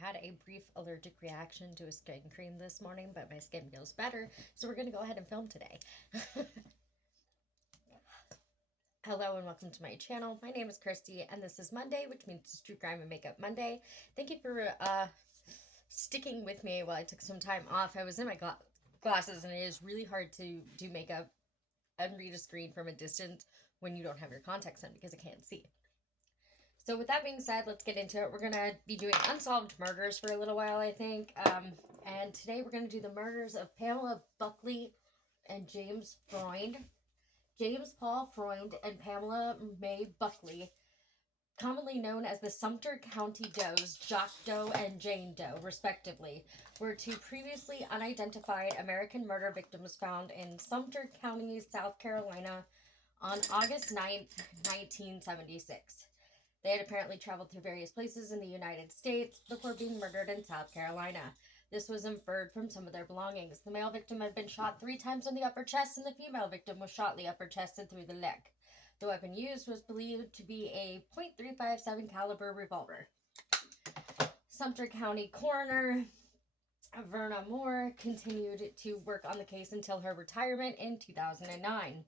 had a brief allergic reaction to a skin cream this morning, but my skin feels better, so we're going to go ahead and film today. Hello and welcome to my channel. My name is Christy, and this is Monday, which means it's True Crime and Makeup Monday. Thank you for sticking with me while I took some time off. I was in my glasses, and it is really hard to do makeup and read a screen from a distance when you don't have your contacts in because I can't see. So with that being said, let's get into it. We're going to be doing unsolved murders for a little while, I think. And today we're going to do the murders of Pamela Buckley and James Freund. James Paul Freund and Pamela May Buckley, commonly known as the Sumter County Does, Jock Doe and Jane Doe, respectively, were two previously unidentified American murder victims found in Sumter County, South Carolina on August 9th, 1976. They had apparently traveled through various places in the United States before being murdered in South Carolina. This was inferred from some of their belongings. The male victim had been shot 3 times in the upper chest, and the female victim was shot in the upper chest and through the leg. The weapon used was believed to be a .357 caliber revolver. Sumter County Coroner Verna Moore continued to work on the case until her retirement in 2009.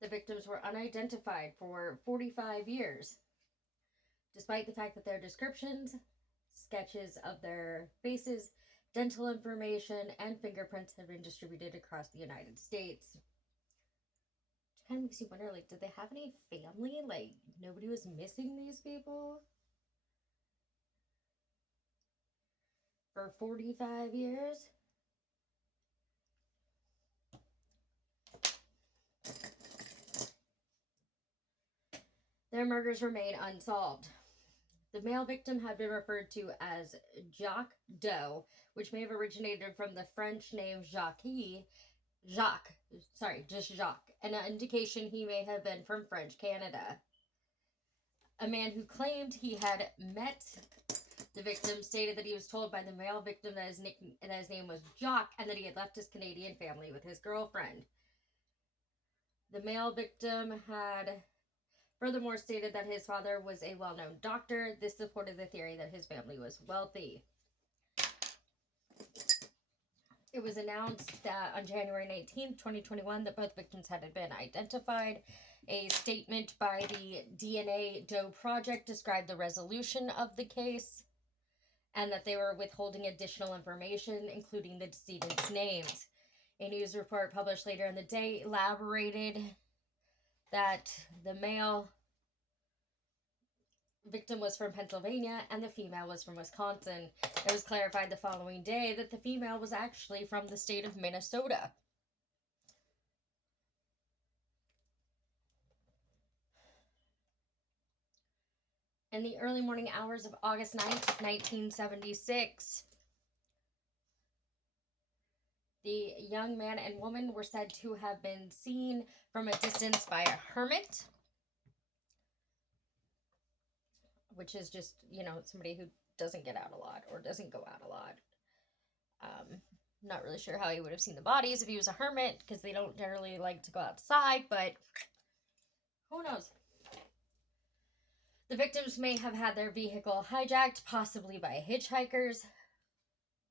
The victims were unidentified for 45 years, despite the fact that their descriptions, sketches of their faces, dental information, and fingerprints have been distributed across the United States. Which kind of makes you wonder, like, did they have any family? Like, nobody was missing these people for 45 years? Their murders remain unsolved. The male victim had been referred to as Jock Doe, which may have originated from the French name Jacques, an indication he may have been from French Canada. A man who claimed he had met the victim stated that he was told by the male victim that his name was Jock and that he had left his Canadian family with his girlfriend. The male victim had furthermore stated that his father was a well-known doctor. This supported the theory that his family was wealthy. It was announced that on January 19th, 2021, that both victims had been identified. A statement by the DNA Doe Project described the resolution of the case and that they were withholding additional information, including the decedent's names. A news report published later in the day elaborated that the male victim was from Pennsylvania and the female was from Wisconsin. It was clarified the following day that the female was actually from the state of Minnesota. In the early morning hours of August 9th, 1976, the young man and woman were said to have been seen from a distance by a hermit, which is just, somebody who doesn't get out a lot or doesn't go out a lot. Not really sure how he would have seen the bodies if he was a hermit, because they don't generally like to go outside, but who knows? The victims may have had their vehicle hijacked, possibly by hitchhikers.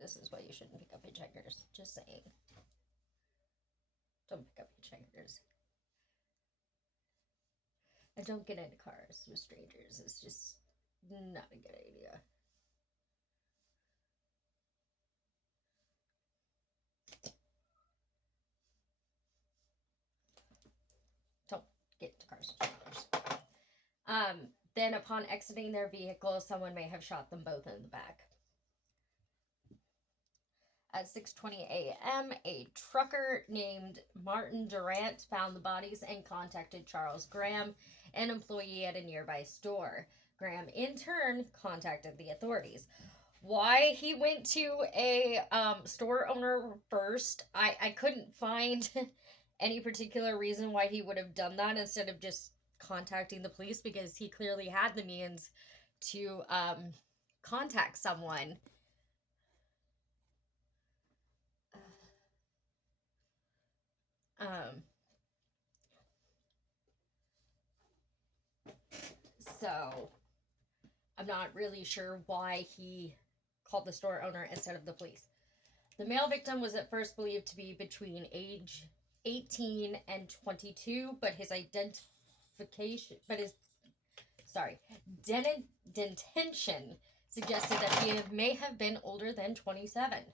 This is why you shouldn't pick up hitchhikers. Just saying. Don't pick up hitchhikers. And don't get into cars with strangers. It's just not a good idea. Don't get into cars with strangers. Then upon exiting their vehicle, someone may have shot them both in the back. At 6:20 a.m., a trucker named Martin Durant found the bodies and contacted Charles Graham, an employee at a nearby store. Graham, in turn, contacted the authorities. Why he went to a store owner first, I couldn't find any particular reason why he would have done that instead of just contacting the police, because he clearly had the means to contact someone. So I'm not really sure why he called the store owner instead of the police. The male victim was at first believed to be between age 18 and 22, but his detention suggested that he may have been older than 27.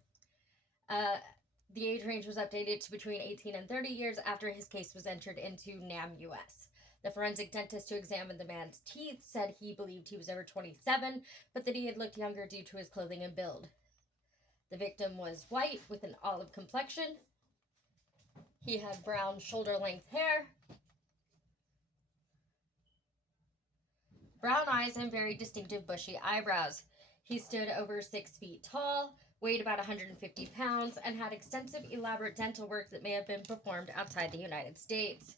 The age range was updated to between 18 and 30 years after his case was entered into NAM US. The forensic dentist who examined the man's teeth said he believed he was over 27, but that he had looked younger due to his clothing and build. The victim was white with an olive complexion. He had brown shoulder-length hair, brown eyes, and very distinctive bushy eyebrows. He stood over 6 feet tall, weighed about 150 pounds, and had extensive elaborate dental work that may have been performed outside the United States.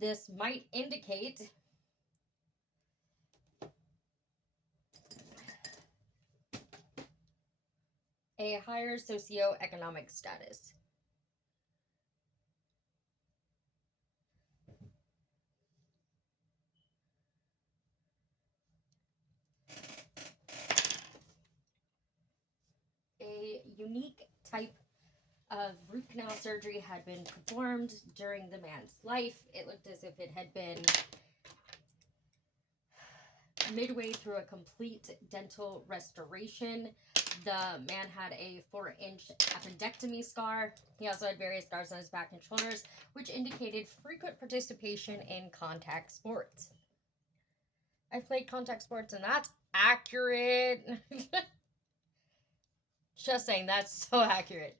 This might indicate a higher socioeconomic status. A unique type of root canal surgery had been performed during the man's life. It looked as if it had been midway through a complete dental restoration. The man had a 4-inch appendectomy scar. He also had various scars on his back and shoulders, which indicated frequent participation in contact sports. I've played contact sports, and that's accurate. Just saying, that's so accurate.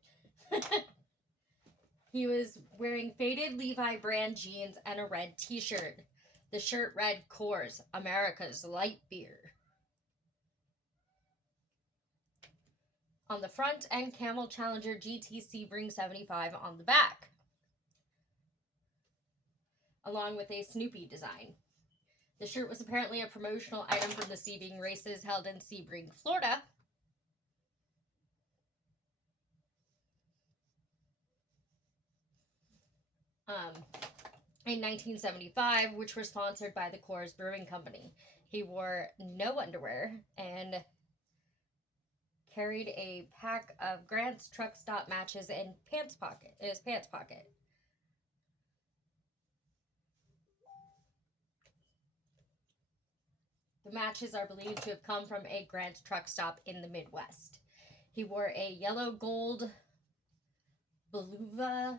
He was wearing faded Levi brand jeans and a red t-shirt. The shirt read Coors, America's light beer. On the front, and Camel Challenger GT Sebring 75 on the back, along with a Snoopy design. The shirt was apparently a promotional item from the Sebring races held in Sebring, Florida. In 1975, which were sponsored by the Coors Brewing Company. He wore no underwear and carried a pack of Grant's truck stop matches in his pants pocket. The matches are believed to have come from a Grant's truck stop in the Midwest. He wore a yellow gold Beluga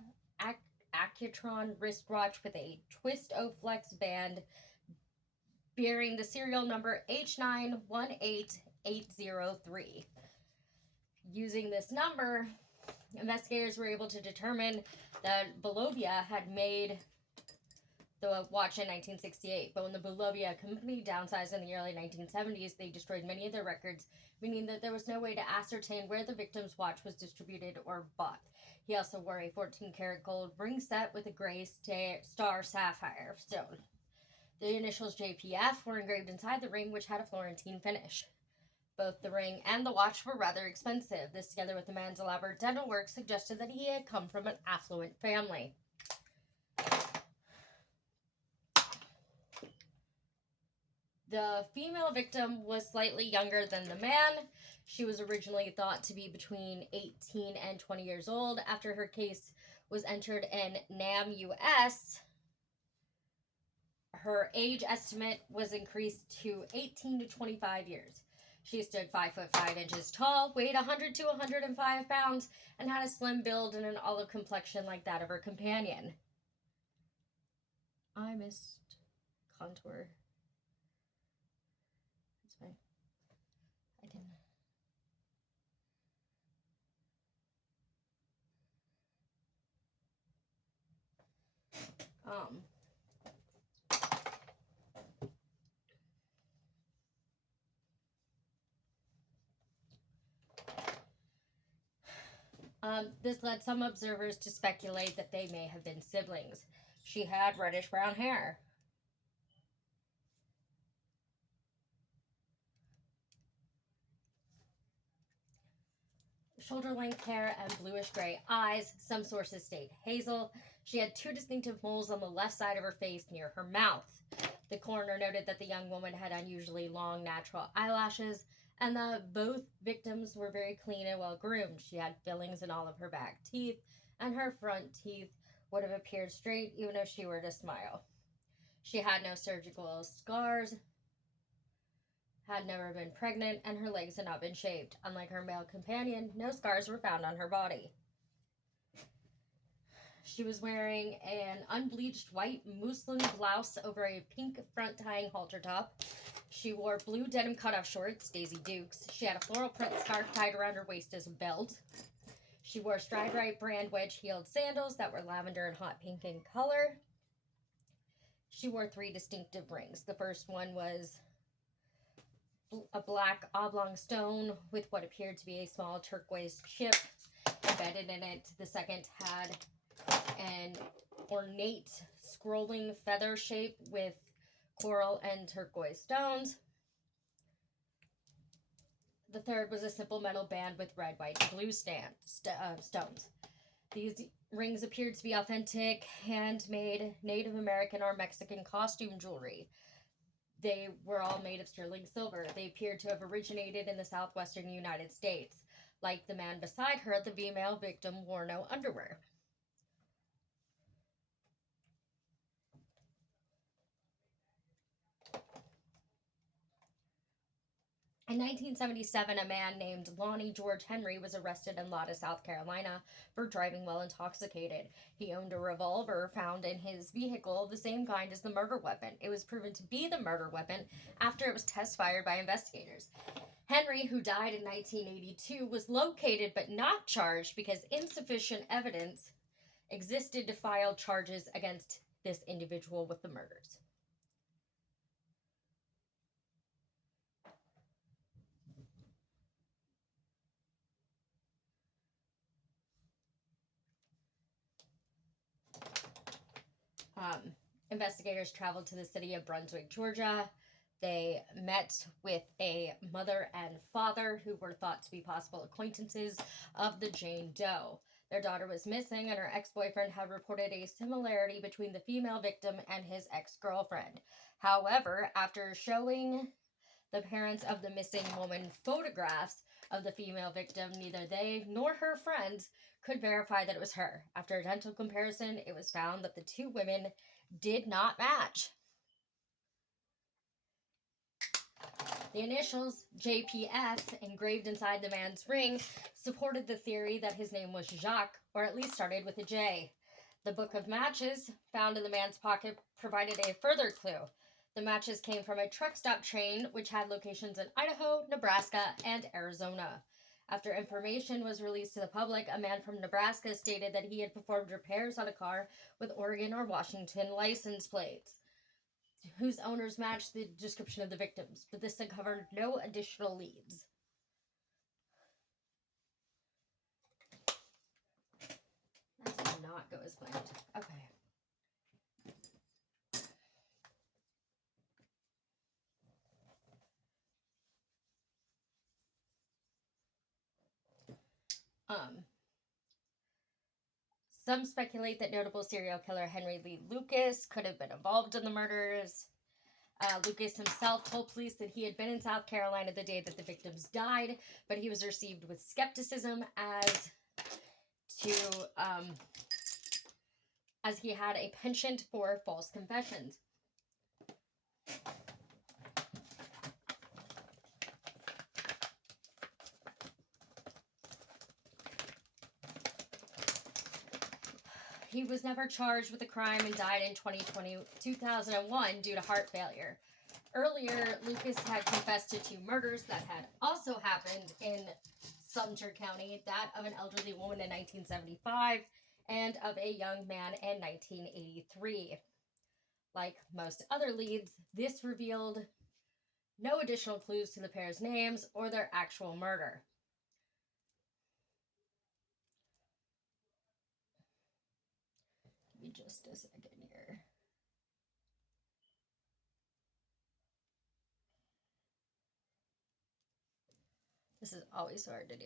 Accutron wristwatch with a twist O-flex band bearing the serial number H918803. Using this number, investigators were able to determine that Belovia had made the watch in 1968, but when the Belovia company downsized in the early 1970s, they destroyed many of their records, meaning that there was no way to ascertain where the victim's watch was distributed or bought. He also wore a 14-karat gold ring set with a gray star sapphire stone. The initials JPF were engraved inside the ring, which had a Florentine finish. Both the ring and the watch were rather expensive. This, together with the man's elaborate dental work, suggested that he had come from an affluent family. The female victim was slightly younger than the man. She was originally thought to be between 18 and 20 years old. After her case was entered in NAM US, her age estimate was increased to 18 to 25 years. She stood 5 foot 5 inches tall, weighed 100 to 105 pounds, and had a slim build and an olive complexion like that of her companion. I missed contour. That's fine. I can... This led some observers to speculate that they may have been siblings. She had reddish-brown hair. Shoulder-length hair and bluish-gray eyes. Some sources state hazel. She had 2 distinctive moles on the left side of her face near her mouth. The coroner noted that the young woman had unusually long natural eyelashes and that both victims were very clean and well groomed. She had fillings in all of her back teeth, and her front teeth would have appeared straight even if she were to smile. She had no surgical scars, had never been pregnant, and her legs had not been shaved. Unlike her male companion, no scars were found on her body. She was wearing an unbleached white muslin blouse over a pink front-tying halter top. She wore blue denim cutoff shorts, Daisy Dukes. She had a floral print scarf tied around her waist as a belt. She wore Stride Right brand wedge-heeled sandals that were lavender and hot pink in color. She wore 3 distinctive rings. The first one was a black oblong stone with what appeared to be a small turquoise chip embedded in it. The second had an ornate scrolling feather shape with coral and turquoise stones. The third was a simple metal band with red, white, and blue stones. These rings appeared to be authentic, handmade Native American or Mexican costume jewelry. They were all made of sterling silver. They appeared to have originated in the southwestern United States. Like the man beside her, the female victim wore no underwear. In 1977, a man named Lonnie George Henry was arrested in Latta, South Carolina for driving while intoxicated. He owned a revolver found in his vehicle, the same kind as the murder weapon. It was proven to be the murder weapon after it was test fired by investigators. Henry, who died in 1982, was located but not charged because insufficient evidence existed to file charges against this individual with the murders. Investigators traveled to the city of Brunswick, Georgia. They met with a mother and father who were thought to be possible acquaintances of the Jane Doe. Their daughter was missing, and her ex-boyfriend had reported a similarity between the female victim and his ex-girlfriend. However, after showing the parents of the missing woman photographs of the female victim, neither they nor her friends could verify that it was her. After a dental comparison, it was found that the 2 women did not match. The initials JPF engraved inside the man's ring supported the theory that his name was Jacques, or at least started with a J. The book of matches found in the man's pocket provided a further clue. The matches came from a truck stop train which had locations in Idaho, Nebraska, and Arizona. After information was released to the public, a man from Nebraska stated that he had performed repairs on a car with Oregon or Washington license plates, whose owners matched the description of the victims, but this uncovered no additional leads. That did not go as planned. Okay. Some speculate that notable serial killer Henry Lee Lucas could have been involved in the murders. Lucas himself told police that he had been in South Carolina the day that the victims died, but he was received with skepticism as he had a penchant for false confessions. He was never charged with the crime and died in 2001 due to heart failure. Earlier, Lucas had confessed to 2 murders that had also happened in Sumter County, that of an elderly woman in 1975 and of a young man in 1983. Like most other leads, this revealed no additional clues to the pair's names or their actual murder. Give me just a second here. This is always hard to do.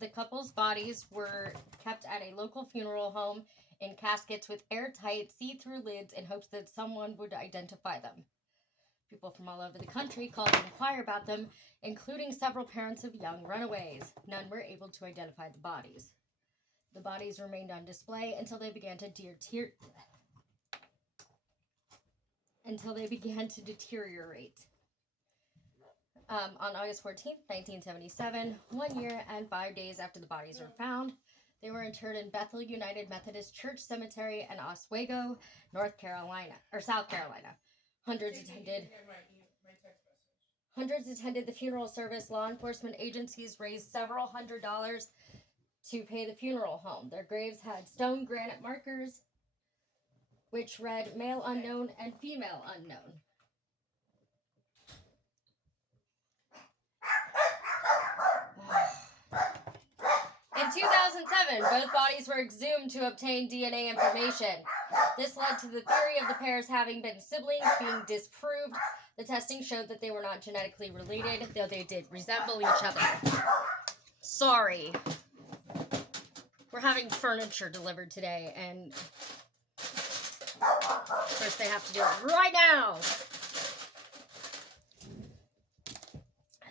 The couple's bodies were kept at a local funeral home in caskets with airtight, see-through lids in hopes that someone would identify them. People from all over the country called to inquire about them, including several parents of young runaways. None were able to identify the bodies. The bodies remained on display until they began to deteriorate. On August 14th, 1977, 1 year and 5 days after the bodies were found, they were interred in Bethel United Methodist Church Cemetery in Oswego, South Carolina. Hundreds attended the funeral service. Law enforcement agencies raised several $100s to pay the funeral home. Their graves had stone granite markers, which read male unknown and female unknown. In 2007, both bodies were exhumed to obtain DNA information. This led to the theory of the pairs having been siblings being disproved. The testing showed that they were not genetically related, though they did resemble each other. Sorry. We're having furniture delivered today, and of course they have to do it right now.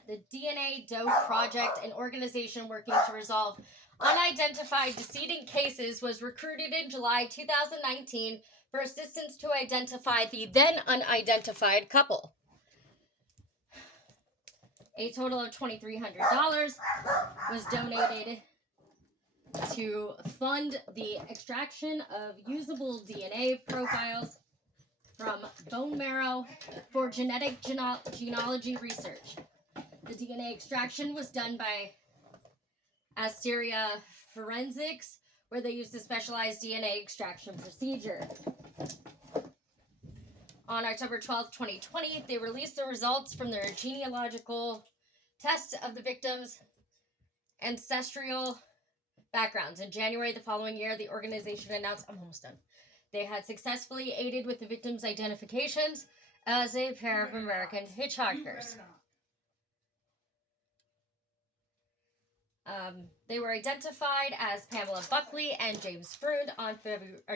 The DNA Doe Project, an organization working to resolve unidentified decedent cases, was recruited in July 2019 for assistance to identify the then unidentified couple. A total of $2,300 was donated to fund the extraction of usable DNA profiles from bone marrow for genetic genealogy research. The DNA extraction was done by Asteria Forensics, where they used a specialized DNA extraction procedure. On October 12, 2020, they released the results from their genealogical test of the victims' ancestral backgrounds. In January the following year, the organization announced, I'm almost done, they had successfully aided with the victims' identifications as a pair of American hitchhikers. They were identified as Pamela Buckley and James Freund on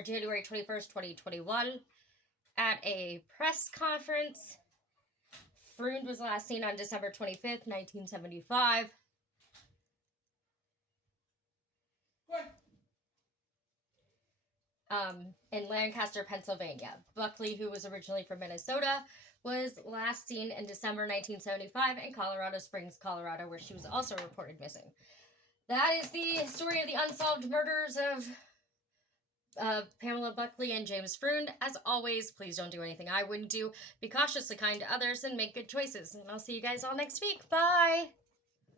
January 21st, 2021 at a press conference. Freund was last seen on December 25th, 1975. In Lancaster, Pennsylvania. Buckley, who was originally from Minnesota, was last seen in December 1975 in Colorado Springs, Colorado, where she was also reported missing. That is the story of the unsolved murders of Pamela Buckley and James Freund. As always, please don't do anything I wouldn't do. Be cautiously kind to others and make good choices. And I'll see you guys all next week. Bye!